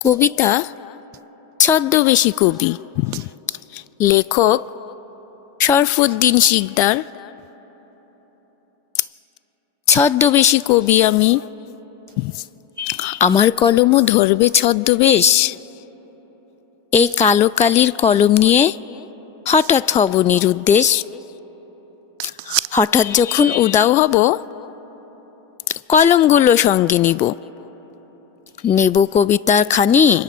কবিতা ছদ্মবেশী কবি, লেখক শরফুদ্দিন শিকদার। ছদ্মবেশী কবি আমি, আমার কলমও ধরবে ছদ্মবেশ। এই কালো কালির কলম নিয়ে হঠাৎ হব নিরুদ্দেশ। হঠাৎ যখন উদাও হব, কলমগুলো সঙ্গে নিব। নেব কবিতার খানি।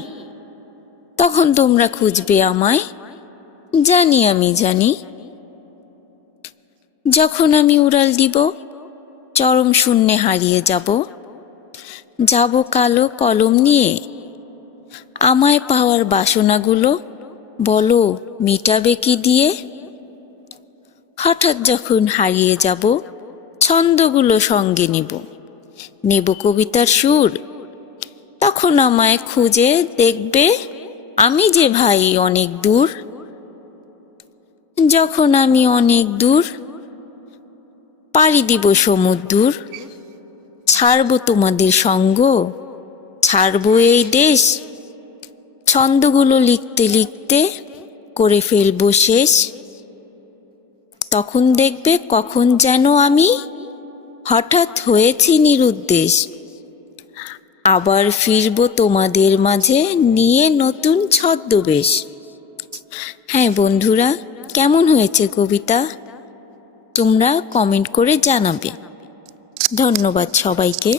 তখন তোমরা খুঁজবে আমায়। জানি আমি, জানি। যখন আমি উড়াল দিব, চরম শূন্যে হারিয়ে যাব। যাব কালো কলম নিয়ে। আমায় পাওয়ার বাসনাগুলো বলো, মিটাবে কি দিয়ে? হঠাৎ যখন হারিয়ে যাব, ছন্দগুলো সঙ্গে নেব। নেব কবিতার সুর। তখন আমায় খুঁজে দেখবে? আমি যে ভাই অনেক দূর। যখন আমি অনেক দূর, পাড়ি দিব সমুদ্র ছাড়বো তোমাদের সঙ্গ, ছাড়বো এই দেশ। ছন্দগুলো লিখতে লিখতে করে ফেলব শেষ। তখন দেখবে কখন যেন আমি হঠাৎ হয়েছি নিরুদ্দেশ। আবার ফিরব তোমাদের মাঝে নিয়ে নতুন ছদ্মবেশ। হ্যাঁ বন্ধুরা, কেমন হয়েছে কবিতা? তোমরা কমেন্ট করে জানাবে। ধন্যবাদ সবাইকে।